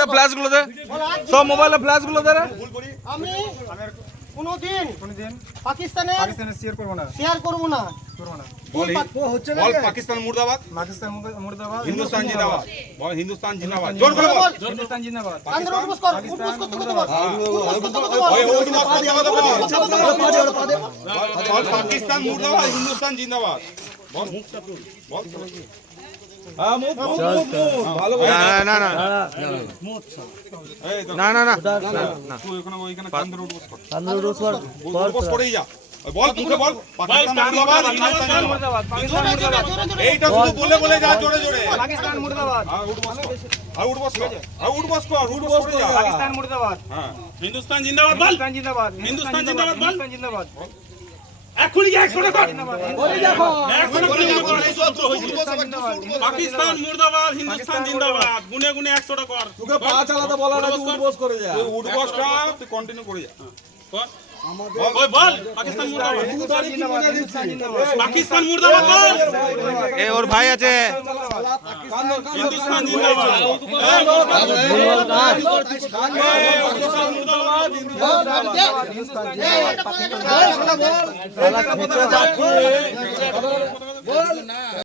দে ফ্ল্যাশগুলো দে সব মোবাইলে ফ্ল্যাশগুলো দে আমি কোনোদিন কোনদিন পাকিস্তানের পাকিস্তানের শেয়ার করব না শেয়ার করব না করব না বল বল পাকিস্তান মুর্দাবাদ পাকিস্তান মুর্দাবাদ হিন্দুস্তান জিন্দাবাদ বল হিন্দুস্তান জিন্দাবাদ জোর করে বল হিন্দুস্তান জিন্দাবাদ আন্দোলন উঠবস কর উঠবস করতে করতে বল ওই ওই করতে করতে বল। বল পাকিস্তান মুর্দাবাদ হিন্দুস্তান জিন্দাবাদ বল মুখটা তুল বল না না না বল মুখে বল। পাকিস্তান মুর্দাবাদ এইটা শুধু বলে। বলে যা জোরে জোরে। পাকিস্তান মুর্দাবাদ। কর। আর উঠবস কর। উঠবস করে যা। পাকিস্তান মুর্দাবাদ। হ্যাঁ। হিন্দুস্তান জিন্দাবাদ বল। হিন্দুস্তান জিন্দাবাদ হিন্দুস্তান জিন্দাবাদ বল। হিন্দুস্তান জিন্দাবাদ। এখনই পাকিস্তান মুর্দাবাদ হিন্দুস্তান জিন্দাবাদ। গুনে গুনে একশো কর। তোকে পা চালাতে বলা না উঠবস করে যা। তুই উঠবসটা তুই কন্টিনিউ করে যা। কর। বল পাকিস্তান মুর্দাবাদ। পাকিস্তান এ ওর ভাই আছে হিন্দুস্তান